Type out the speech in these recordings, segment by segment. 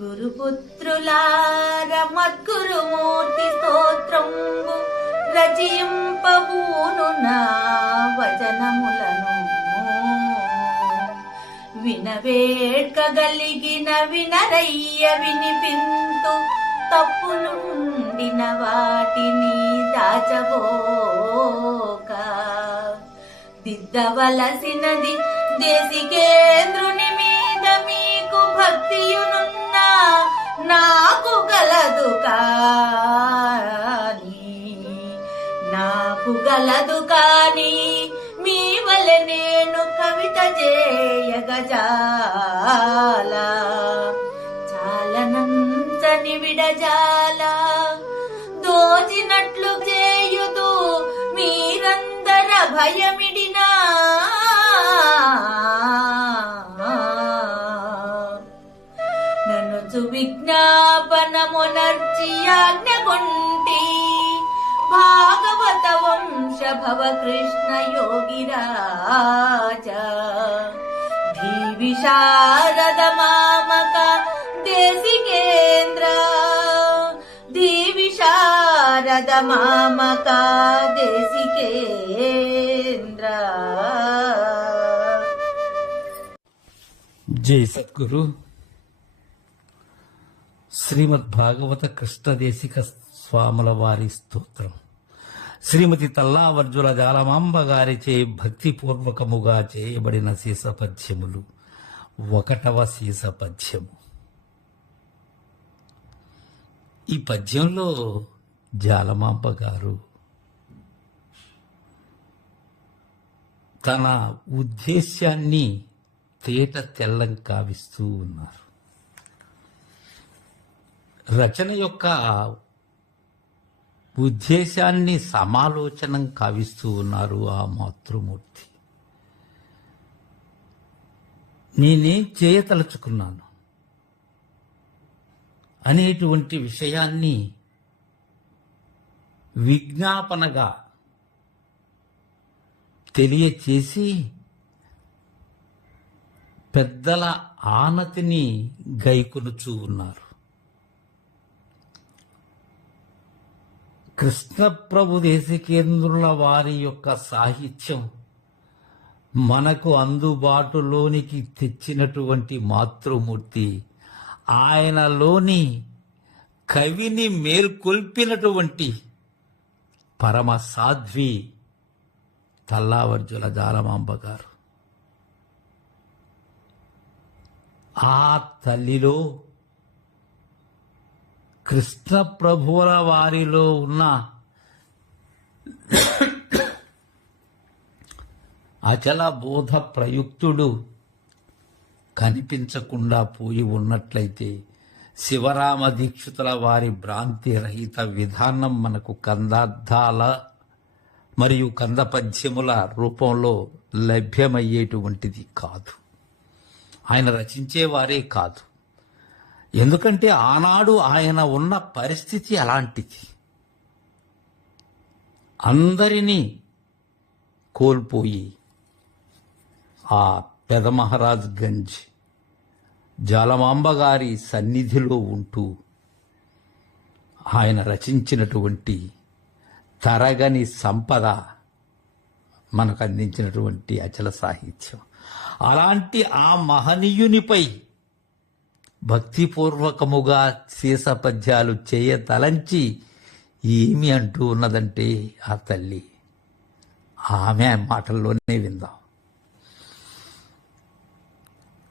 గురుపుత్రులార మద్గురుమూర్తి స్తోత్రంబు రచయింపబూను నా వచనములను వినవేడ్కగలిగిన వినరయ్య వినిపింతు తప్పులుండిన వాటిని దాచబోక దిద్దవలసినది దేశికేంద్రుని మీద మీకు భక్తియునున్నా నాకు గలదు కాని మీ వలె నేను కవిత చేయగజాల చాలనంతని విడజాల దోచినట్లు చేయుదు మీరందర భయమిడినా నన్ను విజ్ఞాపనమునర్చి ఆజ్ఞకొంటి భాగవత వంశ భవ కృష్ణ యోగిరాజ ధీ విశారద మామక దేశికేంద్ర ధీ విశారద మామక దేశికేంద్ర. జై సద్గురు. శ్రీమద్ భాగవత కృష్ణదేశిక స్వాముల వారి స్తోత్రం. శ్రీమతి తల్లావర్జుల జాలమాంబ గారిచే భక్తిపూర్వకముగా చేయబడిన శీసపద్యములు. 1వ శీసపద్యము. ఈ పద్యంలో జాలమాంబ గారు తన ఉద్దేశ్యాన్ని తేట తెల్లం కావిస్తూ ఉన్నారు. రచన యొక్క ఉద్దేశాన్ని సమాలోచనం కావిస్తూ ఉన్నారు ఆ మాతృమూర్తి. నేనేం చేయతలుచుకున్నాను అనేటువంటి విషయాన్ని విజ్ఞాపనగా తెలియచేసి పెద్దల ఆనతిని గైకొనుచూ ఉన్నారు. కృష్ణప్రభు దేశికేంద్రుల వారి యొక్క సాహిత్యం మనకు అందుబాటులోనికి తెచ్చినటువంటి మాతృమూర్తి, ఆయనలోని కవిని మేల్కొల్పినటువంటి పరమ సాధ్వి తల్లావర్జుల జాలమాంబ గారు. ఆ తల్లిలో కృష్ణ ప్రభువుల వారిలో ఉన్న అచల బోధ ప్రయుక్తుడు కనిపించకుండా పోయి ఉన్నట్లయితే శివరామ దీక్షితుల వారి భ్రాంతి రహిత విధానం మనకు కందార్థాల మరియు కందపద్యముల రూపంలో లభ్యమయ్యేటువంటిది కాదు. ఆయన రచించేవారే కాదు. ఎందుకంటే ఆనాడు ఆయన ఉన్న పరిస్థితి అలాంటిది. అందరినీ కోల్పోయి ఆ పెదమహారాజ్ గంజ్ జాలమాంబ గారి సన్నిధిలో ఉంటూ ఆయన రచించినటువంటి తరగని సంపద మనకు అందించినటువంటి అచల సాహిత్యం. అలాంటి ఆ మహనీయునిపై భక్తిపూర్వకముగా శీసపద్యాలు చేయతలంచి ఏమి అంటూ ఉన్నదంటే ఆ తల్లి, ఆమె మాటల్లోనే విందాం.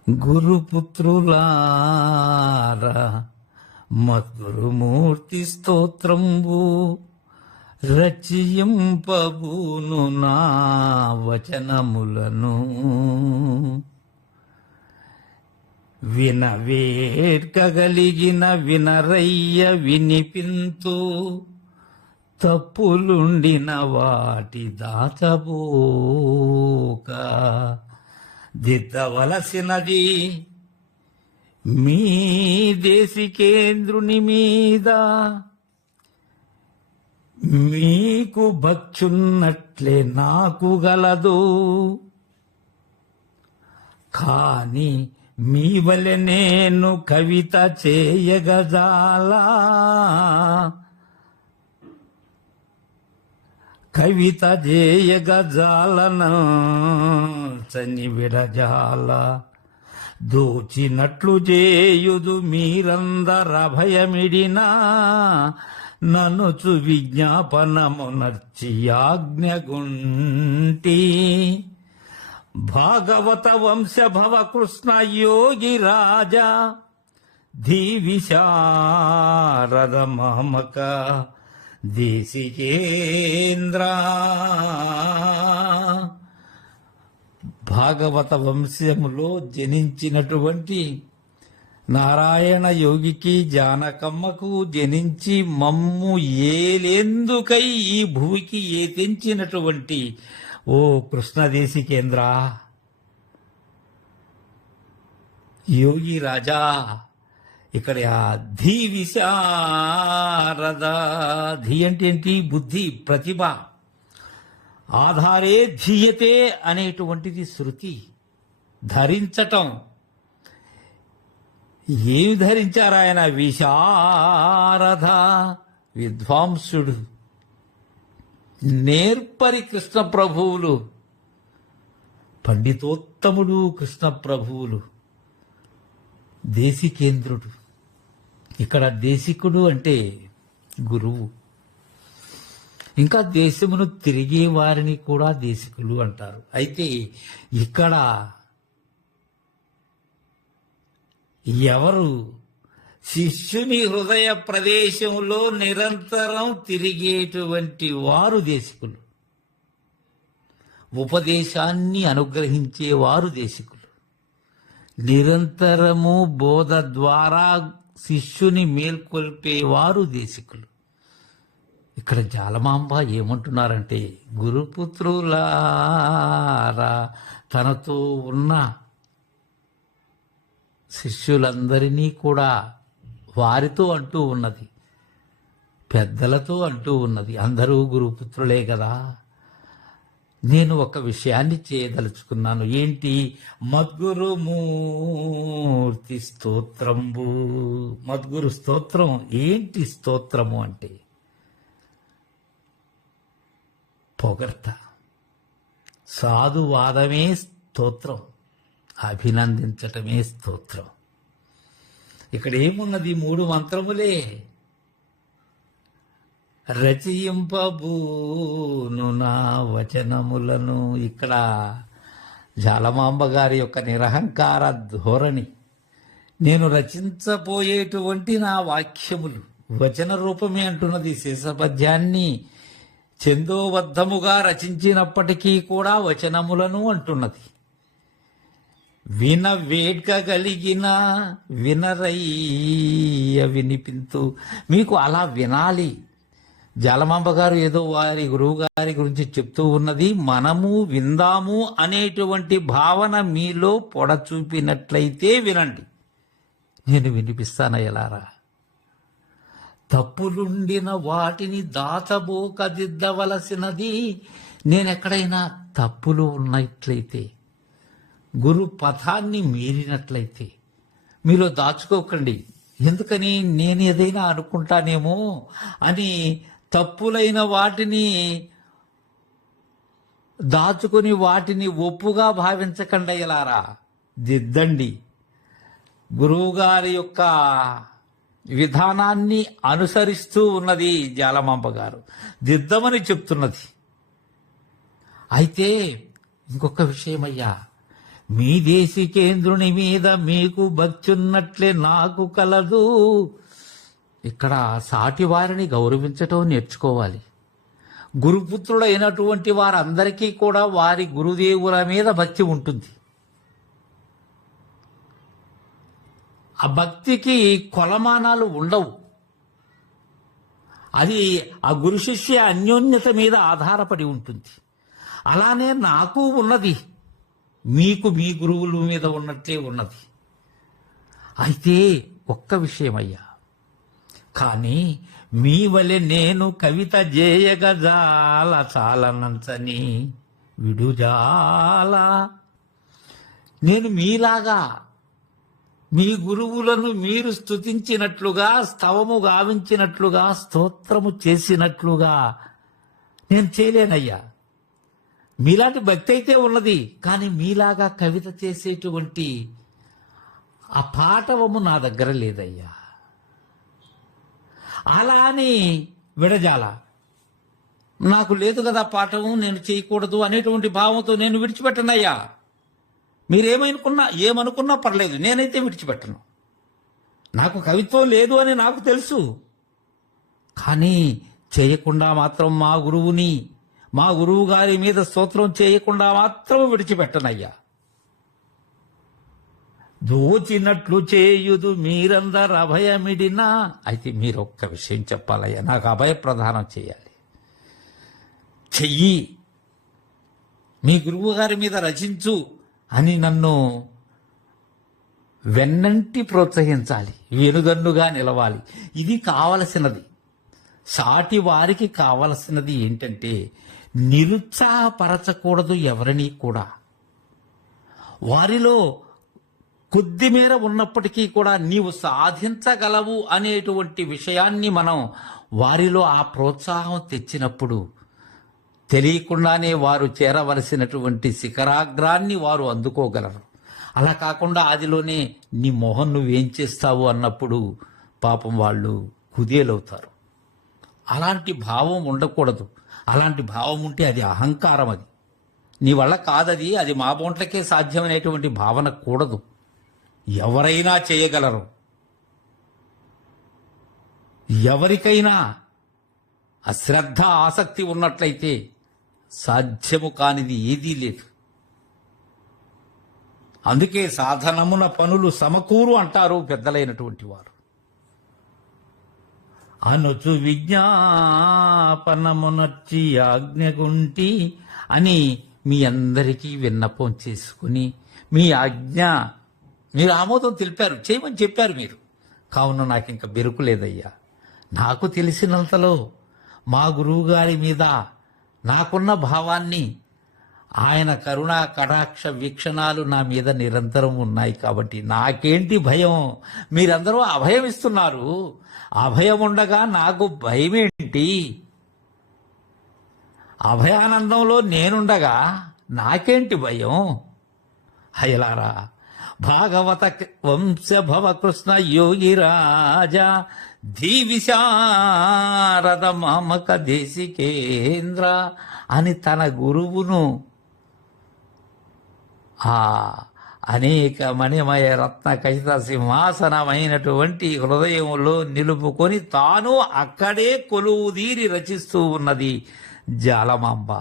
గురుపుత్రులారా మద్గురుమూర్తి స్తోత్రంబు రచయింపబూను నా వచనములను వినవేడ్కగలిగిన వినరయ్య వినిపింతు తప్పులుండిన వాటి దాచబోక దిద్దవలసినది మీ దేశికేంద్రుని మీద మీకు భక్చున్నట్లే నాకు గలదు. కాని మీ వలె నేను కవిత చేయగజాలా, కవిత చేయగజాలను చని విడజాల, దోచినట్లు చేయుదు మీరందరభయమిడినా, ననుచు విజ్ఞాపనమునర్చి ఆజ్ఞగుంటి. భాగవత వంశ భవ కృష్ణ యోగి రాజా, ధీవిశారద మామక దేశికేంద్ర. భాగవత వంశములో జనించినటువంటి నారాయణ యోగికి జానకమ్మకు జనించి మమ్ము ఏలేందుకై ఈ భూమికి తెంచినటువంటి ఓ కృష్ణదేశికేంద్ర, యోగి రాజా, ఇక్కడ ధీ విశారద. ధీ అంటే ఏంటి? బుద్ధి, ప్రతిభ. ఆధారే ధీయతే అనేటువంటిది శృతి. ధరించటం. ఏమి ధరించారు ఆయన? విశారద, విద్వాంసుడు, నేర్పరి కృష్ణ ప్రభువులు, పండితోత్తముడు కృష్ణ ప్రభువులు, దేశికేంద్రుడు. ఇక్కడ దేశికుడు అంటే గురువు. ఇంకా దేశమును తిరిగే వారిని కూడా దేశికులు అంటారు. అయితే ఇక్కడ ఎవరు శిష్యుని హృదయ ప్రదేశంలో నిరంతరం తిరిగేటువంటి వారు దేశికులు. ఉపదేశాన్ని అనుగ్రహించేవారు దేశికులు. నిరంతరము బోధ ద్వారా శిష్యుని మేల్కొల్పేవారు దేశికులు. ఇక్కడ జాలమాంబ ఏమంటున్నారంటే, గురుపుత్రులారా, తనతో ఉన్న శిష్యులందరినీ కూడా వారితో అంటూ ఉన్నది, పెద్దలతో అంటూ ఉన్నది. అందరూ గురుపుత్రులే కదా. నేను ఒక విషయాన్ని చేయదలుచుకున్నాను. ఏంటి? మద్గురు మూర్తి స్తోత్రంబు. మద్గురు స్తోత్రం ఏంటి? స్తోత్రము అంటే పొగడ్త, సాధువాదమే స్తోత్రం, అభినందించటమే స్తోత్రం. ఇక్కడ ఏమున్నది? 3 మంత్రములే. రచయింపబూను నా వచనములను. ఇక్కడ జాలమాంబ గారి యొక్క నిరహంకార ధోరణి. నేను రచించబోయేటువంటి నా వాక్యములు వచన రూపమే అంటున్నది. శేషపద్యాన్ని ఛందోబద్ధముగా రచించినప్పటికీ కూడా వచనములను అంటున్నది. వినవేడ్కగలిగిన వినరయ్య వినిపింతు. మీకు అలా వినాలి. జాలమాంబ గారు ఏదో వారి గురువు గారి గురించి చెప్తూ ఉన్నది, మనము విందాము అనేటువంటి భావన మీలో పొడ చూపినట్లయితే వినండి. నేను వినిపిస్తానయ్యలారా. తప్పులుండిన వాటిని దాచబోకదిద్దవలసినది. నేనెక్కడైనా తప్పులు ఉన్నట్లయితే, గురు పథాన్ని మీరినట్లయితే మీలో దాచుకోకండి. ఎందుకని? నేను ఏదైనా అనుకుంటానేమో అని తప్పులైన వాటిని దాచుకొని వాటిని ఒప్పుగా భావించకండి అయ్యలారా. దిద్దండి. గురువుగారి యొక్క విధానాన్ని అనుసరిస్తూ ఉన్నది జాలమాంబ గారు. దిద్దమని చెప్తున్నది. అయితే ఇంకొక విషయమయ్యా, మీ దేశికేంద్రుని మీద మీకు భక్తున్నట్లే నాకు కలదు. ఇక్కడ సాటి వారిని గౌరవించటం నేర్చుకోవాలి. గురుపుత్రుడైనటువంటి వారందరికీ కూడా వారి గురుదేవుల మీద భక్తి ఉంటుంది. ఆ భక్తికి కొలమానాలు ఉండవు. అది ఆ గురు శిష్య అన్యోన్యత మీద ఆధారపడి ఉంటుంది. అలానే నాకు ఉన్నది, మీకు మీ గురువుల మీద ఉన్నట్లే ఉన్నది. అయితే ఒక్క విషయమయ్యా, కానీ మీ వలె నేను కవిత చేయగజాల చాలనంచని విడుజాల. నేను మీలాగా మీ గురువులను మీరు స్తుతించినట్లుగా, స్తవము గావించినట్లుగా, స్తోత్రము చేసినట్లుగా నేను చేయలేనయ్యా. మీలాంటి భక్తి అయితే ఉన్నది, కానీ మీలాగా కవిత చేసేటువంటి ఆ పాటవము నా దగ్గర లేదయ్యా. అలా అని విడజాల, నాకు లేదు కదా పాఠము, నేను చేయకూడదు అనేటువంటి భావంతో నేను విడిచిపెట్టనయ్యా. ఏమనుకున్నా పర్లేదు, నేనైతే విడిచిపెట్టను. నాకు కవిత్వం లేదు అని నాకు తెలుసు, కానీ చేయకుండా మాత్రం మా గురువు గారి మీద స్తోత్రం చేయకుండా మాత్రం విడిచిపెట్టనయ్యా. దోచినట్లు చేయుదు మీరందరు అభయమిడినా. అయితే మీరు ఒక్క విషయం చెప్పాలయ్యా, నాకు అభయ ప్రదానం చేయాలి. చెయ్యి, మీ గురువు గారి మీద రచించు అని నన్ను వెన్నంటి ప్రోత్సహించాలి, వెనుదన్నుగా నిలవాలి. ఇది కావలసినది. సాటి వారికి కావలసినది ఏంటంటే నిరుత్సాహపరచకూడదు ఎవరినీ కూడా. వారిలో కొద్ది మేర ఉన్నప్పటికీ కూడా నీవు సాధించగలవు అనేటువంటి విషయాన్ని మనం వారిలో ఆ ప్రోత్సాహం తెచ్చినప్పుడు తెలియకుండానే వారు చేరవలసినటువంటి శిఖరాగ్రాన్ని వారు అందుకోగలరు. అలా కాకుండా ఆదిలోనే నీ మొహం నువ్వేం చేస్తావు అన్నప్పుడు పాపం వాళ్ళు కుదేలవుతారు. అలాంటి భావం ఉండకూడదు. అలాంటి భావం ఉంటే అది అహంకారం. అది నీ వల్ల కాదది, అది మా బొంట్లకే సాధ్యమనేటువంటి భావన కూడదు. ఎవరైనా చేయగలరు. ఎవరికైనా అశ్రద్ధ ఆసక్తి ఉన్నట్లయితే సాధ్యము కానిది ఏదీ లేదు. అందుకే సాధనమున పనులు సమకూరు అంటారు పెద్దలైనటువంటి వారు. అనుచు విజ్ఞాపనమునర్చి ఆజ్ఞగుంటి అని మీ అందరికీ విన్నపం చేసుకుని మీ ఆజ్ఞ మీరు ఆమోదం తెలిపారు, చేయమని చెప్పారు మీరు. కావున నాకు ఇంకా బెరుకు లేదయ్యా. నాకు తెలిసినంతలో మా గురువు గారి మీద నాకున్న భావాన్ని, ఆయన కరుణా కటాక్ష వీక్షణాలు నా మీద నిరంతరం ఉన్నాయి. కాబట్టి నాకేంటి భయం? మీరందరూ అభయం ఇస్తున్నారు. అభయం ఉండగా నాకు భయమేంటి? అభయానందంలో నేనుండగా నాకేంటి భయం? హయలారా, భాగవత వంశభవ కృష్ణ యోగి రాజా ధీవిశారద మామక దేశికేంద్ర అని తన గురువును ఆ అనేక మణిమయ రత్న ఖచ్చిత సింహాసనమైనటువంటి హృదయంలో నిలుపుకొని తాను అక్కడే కొలువుదీరి రచిస్తూ ఉన్నది జాలమాంబ.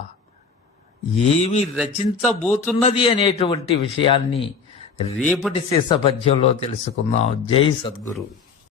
ఏమి రచించబోతున్నది అనేటువంటి విషయాన్ని రేపటి శేష పద్యంలో తెలుసుకుందాం. జై సద్గురు.